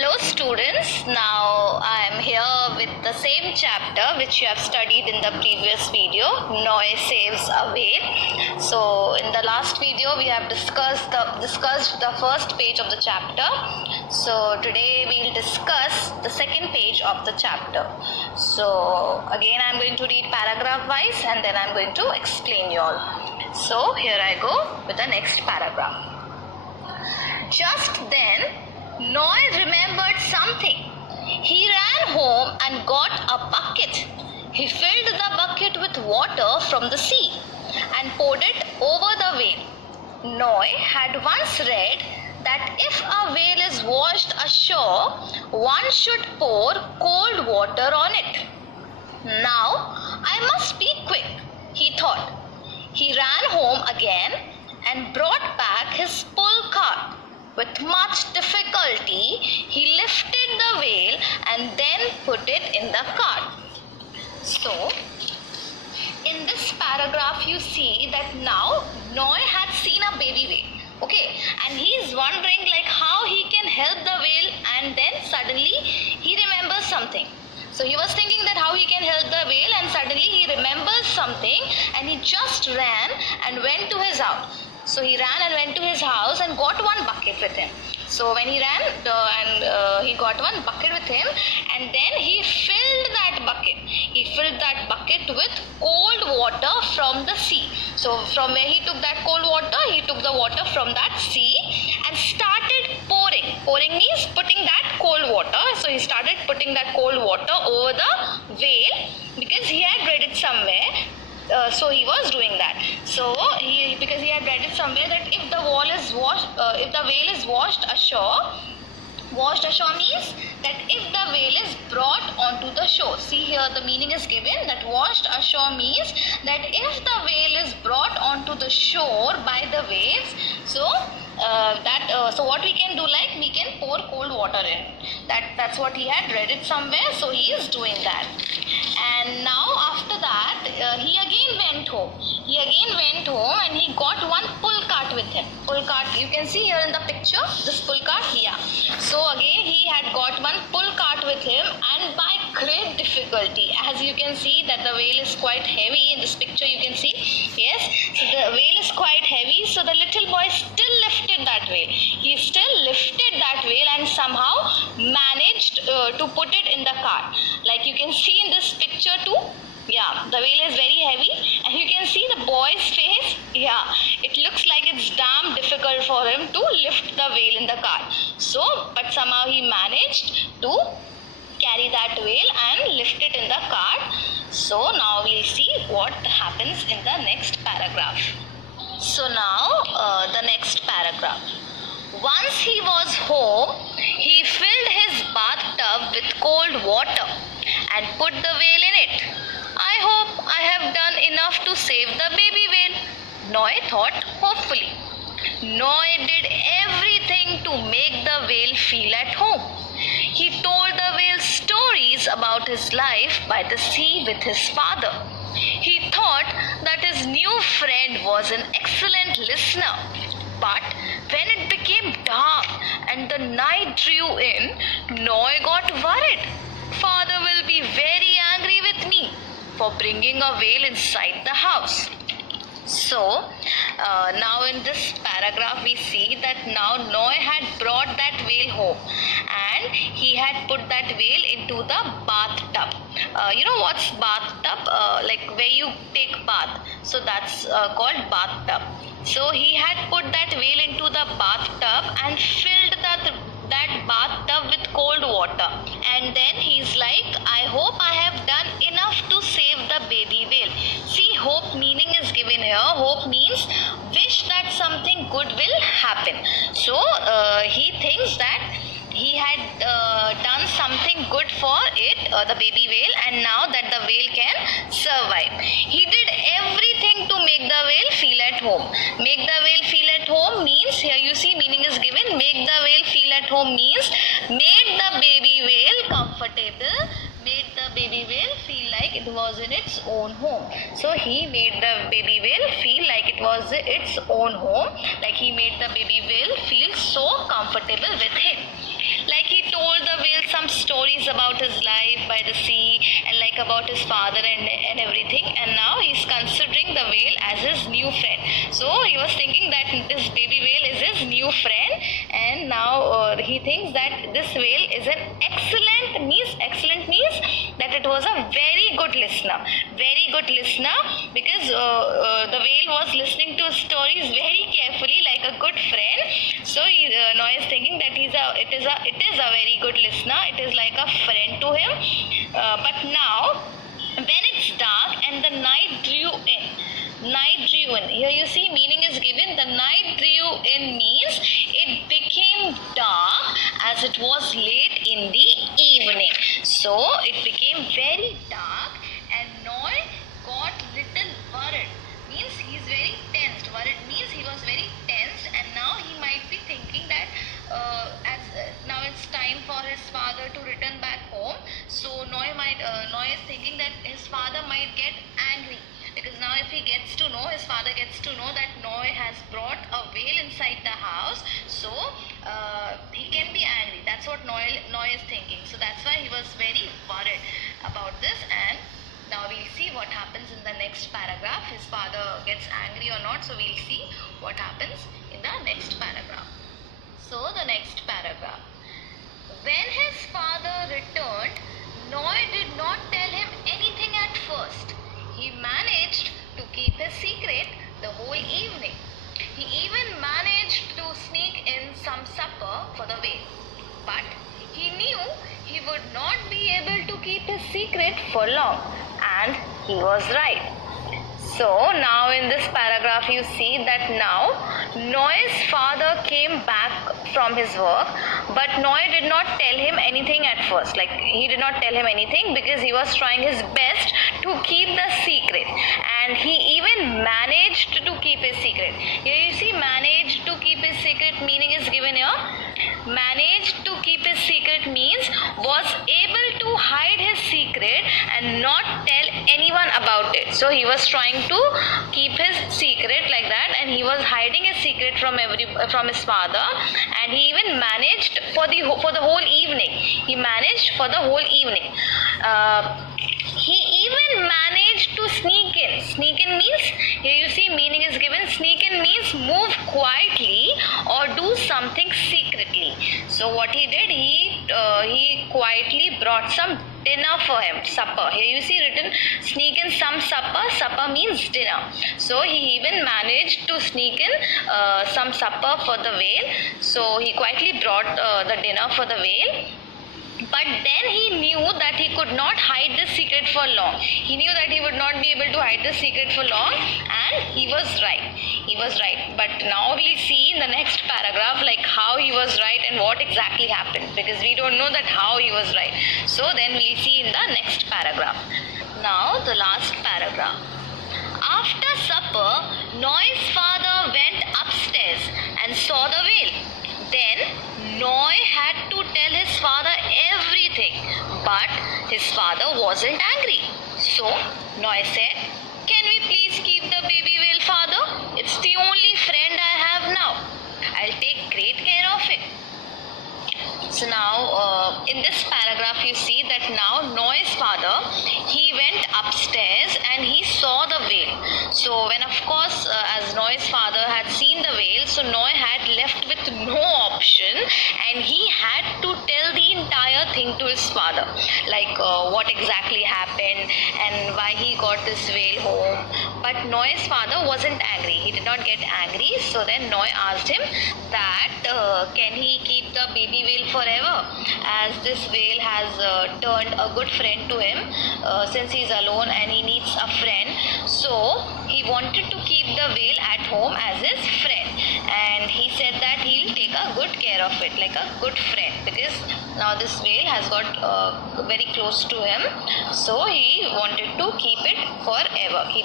Hello students, now I am here with the same chapter which you have studied in the previous video, Noy Saves a Whale. So in the last video we have discussed the first page of the chapter. So today we will discuss the second page of the chapter. So again I am going to read paragraph wise and then I am going to explain you all. So here I go with the next paragraph. Just then Noy remembered something. He ran home and got a bucket. He filled the bucket with water from the sea and poured it over the whale. Noy had once read that if a whale is washed ashore, one should pour cold water on it. Now I must be quick, he thought. He ran home again and brought back his pull cart. With much difficulty, he lifted the whale and then put it in the cart. So, in this paragraph, you see that now Noy had seen a baby whale. Okay, and he is wondering like how he can help the whale, and then suddenly he remembers something. So he was thinking that how he can help the whale, and suddenly he remembers something and he just ran and went to his house. So he ran and went to his house and got one bucket with him. So when he ran he got one bucket with him, and then he filled that bucket. He filled that bucket with cold water from the sea. So from where he took that cold water, he took the water from that sea and started pouring. Pouring means putting that cold water. So he started putting that cold water over the whale because he had read it somewhere. So he was doing that. So because he had read it somewhere that if the whale is washed ashore. Washed ashore means that if the whale is brought onto the shore. See here the meaning is given that washed ashore means that if the whale is brought onto the shore by the waves, so what we can do, like we can pour cold water in. That's what he had read it somewhere, so he is doing that. And now after that he again went home. And he got one pull cart with him. Pull cart, you can see here in the picture, this pull cart here. So again he had got one pull cart with him, and by great difficulty, as you can see that the whale is quite heavy in this picture, you can see, yes, so the whale is quite heavy, so the little boy still lifted that whale. He still lifted that whale and somehow managed to put it in the cart. Like you can see in this picture too. Yeah, the whale is very heavy and you can see the boy's face. Yeah, it looks like it's damn difficult for him to lift the whale in the cart. So, but somehow he managed to carry that whale and lift it in the cart. So now we'll see what happens in the next paragraph. So now the next paragraph. Once he was home, he filled his bathtub with cold water and put the whale in it. I hope I have done enough to save the baby whale, Noy thought hopefully. Noy did everything to make the whale feel at home. He told the whale stories about his life by the sea with his father. He thought that his new friend was an excellent listener. But when it became dark and the night drew in, Noy got worried. Father will be very angry with me for bringing a whale inside the house. So, now in this paragraph we see that now Noy had brought that whale home and he had put that whale into the bathtub. You know what's bathtub? Like where you take bath. So that's called bathtub. So he had put that whale into the bathtub and filled that bathtub with cold water, and then he's like, I hope I have done enough to save the baby whale. See, hope meaning is given here. Hope means wish that something good will happen. So he thinks that he had done something good for it, the baby whale, and now that the whale can survive. He did everything to make the whale feel at home. Make the whale feel at home means, here you see meaning is given, make the whale feel at home means made the baby whale comfortable, made the baby whale feel like it was in its own home. So he made the baby whale feel like it was its own home, like he made the baby whale feel so comfortable with him. Like he told some stories about his life by the sea and like about his father and everything, and now he's considering the whale as his new friend. So he was thinking that this baby whale is his new friend, and now he thinks that this whale is an excellent means that it was a very good listener because the whale was listening to stories very carefully like a good friend. So Noah is thinking that it is a very good listener, it is like a friend to him. But now when it's dark and the night drew in, here you see meaning is given. The night drew in means it became dark as it was late in the evening. So it became very dark and Noah got little worried, means he's very tensed. Worried means he was very tensed, and now he might be thinking that now it's time for his father to return back home. So Noah is thinking that his father might get angry, because now if his father gets to know that Noah has brought a whale inside the house, so he can be angry. That's what Noah is thinking. So that's why he was very worried about this. And now we'll see what happens in the next paragraph. His father gets angry or not, so we'll see what happens in the next paragraph. So the next paragraph. When his father returned, Noah did not tell him anything at first. He managed to keep his secret the whole evening. He even managed to sneak in some supper for the whale. But he knew he would not be able to keep his secret for long, and he was right. So now in this paragraph you see that now Noah's father came back from his work, but Noah did not tell him anything at first. Like, he did not tell him anything because he was trying his best to keep the secret, and he even managed to keep his secret. Here you see managed to keep his secret meaning is given here. Managed to keep his secret means was able to hide his secret and not tell anyone about it. So he was trying to keep his secret like that, and he was hiding his secret from his father, and he even managed for the whole evening. He managed for the whole evening. He even managed to sneak in. Sneak in means, here you see meaning is given. Sneak in means move quietly or do something secretly. So what he did, he quietly brought some dinner for him, supper. Here you see written sneak in some supper. Supper means dinner. So he even managed to sneak in some supper for the whale. So he quietly brought the dinner for the whale. But then he knew that he could not hide this secret for long. He knew that he would not be able to hide the secret for long, and he was right. But now we'll see in the next paragraph like how he was right and what exactly happened, because we don't know that how he was right. So then we'll see in the next paragraph. Now the last paragraph. After supper, Noah's father went upstairs and saw the whale. Then Noah had to tell his father everything, but his father wasn't angry. So Noah said, "Can we please keep the baby whale, father? It's the only friend I have now. I'll take great care of it." So now in this paragraph you see that now Noah's father, he went upstairs and he saw the whale. So when of course as Noah's father had seen the whale, so Noah had left with no option, and he had to tell the entire thing to his father, like what exactly happened and why he got this whale home. But Noah's father wasn't angry. He did not get angry. So then Noah asked him that can he keep the baby whale forever, as this whale has turned a good friend to him since he's alone and he needs a friend. So he wanted to keep the whale at home as his friend, and he said that he'll take a good care of it like a good friend, because now this whale has got very close to him. So he wanted to keep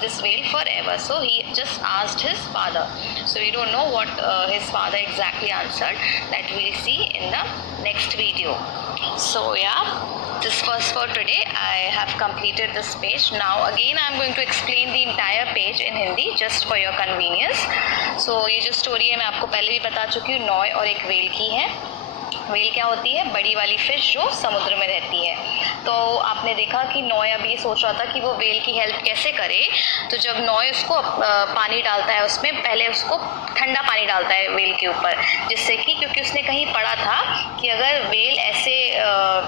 this whale forever. So he just asked his father. So we don't know what his father exactly answered. That we'll see in the next video. So yeah, this was for today. I have completed this page. Now again I'm going to explain the entire page in Hindi just for your convenience. So ये जो story है मैं आपको पहले भी बता चुकी हूँ, नॉय और एक whale की है. व्हेल क्या होती है? बड़ी वाली फिश जो समुद्र में रहती है। तो आपने देखा कि नॉय अब ये सोच रहा था कि वो व्हेल की हेल्प कैसे करे। तो जब नॉय उसको पानी डालता है, उसमें पहले उसको ठंडा पानी डालता है व्हेल के ऊपर, जिससे कि क्योंकि उसने कहीं पढ़ा था कि अगर व्हेल ऐसे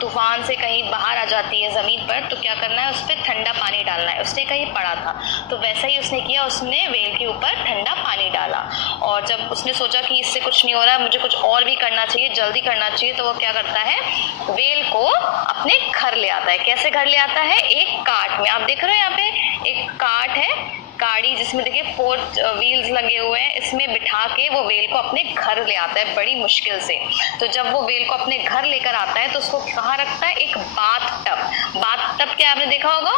तूफान से कहीं बाहर आ जाती है ज़मीन पर तो क्या करना है, उस पर ठंडा पानी डालना है। उसने कहीं पढ़ा था, तो वैसा ही उसने किया, उसने व्हेल के ऊपर ठंडा पानी डाला। और जब उसने सोचा कि इससे कुछ नहीं हो रहा, मुझे कुछ और भी करना चाहिए, जल्दी करना चाहिए, तो वो क्या करता है, व्हेल को अपने घर ले आता है। कैसे घर ले आता है? एक कार्ट में। आप देख रहे हो यहाँ पे एक कार्ट है, गाड़ी, जिसमें देखिए 4 व्हील्स लगे हुए हैं, इसमें बिठा के वो व्हेल को अपने घर ले आता है बड़ी मुश्किल से। तो जब वो व्हेल को अपने घर लेकर आता है तो उसको कहाँ रखता है? एक बाथ टब क्या आपने देखा होगा,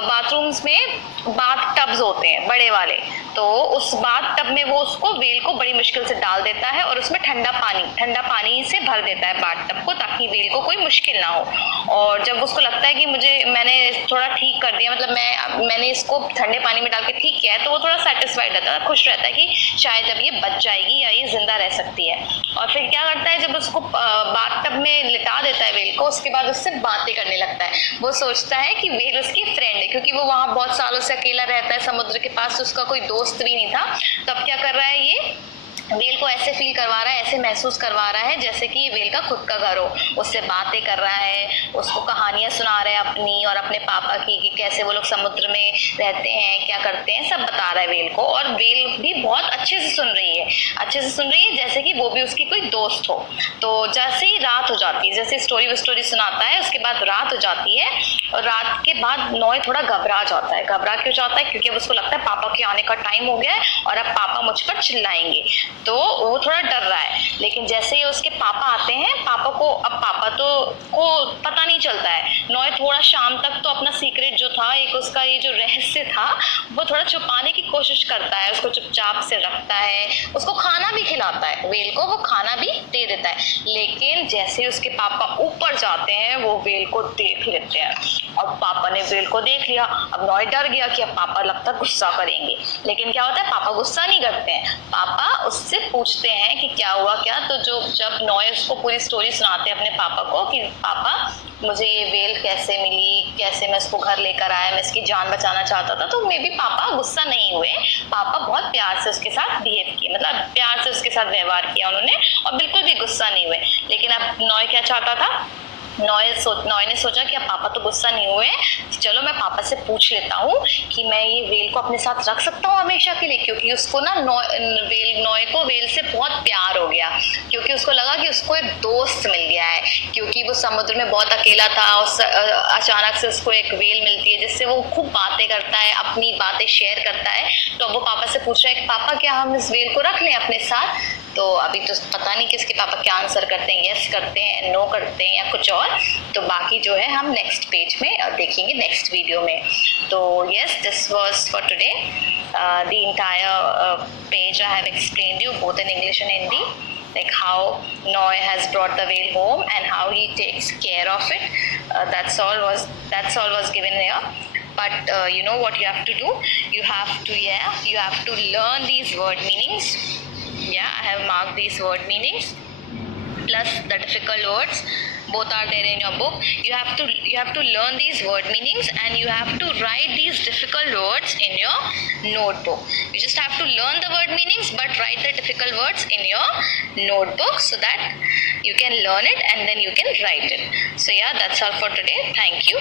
बाथरूम्स में बाथ टब्स होते हैं बड़े वाले, तो उस बाथ टब में वो उसको व्हेल को बड़ी मुश्किल से डाल देता है और उसमें ठंडा पानी से भर देता है बाथ टब को, ताकि व्हेल को कोई मुश्किल ना हो। और जब उसको लगता है कि मैंने थोड़ा ठीक कर दिया, मतलब मैंने इसको ठंडे पानी में डाल के ठीक किया है, तो वो थोड़ा सेटिस्फाइड रहता है, खुश रहता है कि शायद अब ये बच जाएगी या ये जिंदा रह सकती है। और फिर क्या करता है, जब उसको बाथ टब में लिटा देता है व्हेल को, उसके बाद उससे बातें करने लगता है। वो सोचता है कि व्हेल उसकी फ्रेंड है, क्योंकि वो वहां बहुत सालों से अकेला रहता है समुद्र के पास, तो उसका कोई दोस्त भी नहीं था। तो अब क्या कर रहा है, ये व्हेल को ऐसे फील करवा रहा है, ऐसे महसूस करवा रहा है जैसे कि ये व्हेल का खुद का घर हो। उससे बातें कर रहा है, उसको कहानियां सुना रहा है अपनी और अपने पापा की, कि कैसे वो लोग समुद्र में रहते हैं, क्या करते हैं, सब बता रहा है व्हेल को। और व्हेल भी बहुत अच्छे से सुन रही है, जैसे कि वो भी उसकी कोई दोस्त हो। तो जैसे ही रात हो जाती है, जैसे स्टोरी सुनाता है, उसके बाद रात हो जाती है, और रात के बाद नॉय थोड़ा घबरा जाता है। घबरा क्यों जाता है? क्योंकि अब उसको लगता है पापा के आने का टाइम हो गया है और अब पापा मुझ पर चिल्लाएंगे, तो वो थोड़ा डर रहा है। लेकिन जैसे ही उसके पापा आते हैं, पापा को पता नहीं चलता है। नॉय थोड़ा शाम तक तो अपना सीक्रेट जो था, एक उसका ये जो रहस्य था, वो थोड़ा छुपाने की कोशिश करता है, उसको चुपचाप से रखता है, उसको खाना भी खिलाता है, व्हेल को वो खाना भी दे देता है। लेकिन जैसे उसके पापा ऊपर जाते हैं, वो व्हेल को देख लेते हैं। अब पापा ने व्हेल को देख लिया, अब नॉय डर गया कि अब पापा लगता गुस्सा करेंगे। लेकिन क्या होता है, पापा गुस्सा नहीं करते हैं, पापा उससे पूछते हैं कि क्या हुआ क्या। तो जब नॉय उसको पूरी स्टोरी सुनाते हैं अपने पापा को कि पापा मुझे ये व्हेल कैसे मिली, कैसे मैं इसको घर लेकर आया, मैं इसकी जान बचाना चाहता था, तो मे बी पापा गुस्सा नहीं हुए। पापा बहुत प्यार से उसके साथ बिहेव किए, मतलब प्यार से उसके साथ व्यवहार किया उन्होंने, और बिल्कुल भी गुस्सा नहीं हुए। लेकिन अब नॉय क्या चाहता था, नॉय ने सोचा कि अब पापा तो गुस्सा नहीं हुए, चलो मैं पापा से पूछ लेता हूँ कि मैं ये व्हेल को अपने साथ रख सकता हूँ हमेशा के लिए। क्योंकि उसको ना नॉय को व्हेल से बहुत प्यार हो गया, क्योंकि उसको लगा कि उसको एक दोस्त मिल गया है। क्योंकि वो समुद्र में बहुत अकेला था और अचानक से उसको एक व्हेल मिलती है जिससे वो खूब बातें करता है, अपनी बातें शेयर करता है। तो अब वो पापा से पूछ रहा है, पापा क्या हम इस व्हेल को रख लें अपने साथ? तो अभी तो पता नहीं किसके पापा क्या आंसर करते हैं, यस करते हैं, नो करते हैं, या कुछ और। तो बाकी जो है हम नेक्स्ट पेज में देखेंगे, नेक्स्ट वीडियो में। तो yes, this was for today. The entire page I have explained you both in English and Hindi, like how Noy has brought the whale home and how he takes care of it. That's all was given here. But you know what you have to do? You have to learn these word meanings. Yeah, I have marked these word meanings plus the difficult words. Both are there in your book. You have to learn these word meanings and you have to write these difficult words in your notebook. You just have to learn the word meanings but write the difficult words in your notebook so that you can learn it and then you can write it. So yeah, that's all for today. Thank you.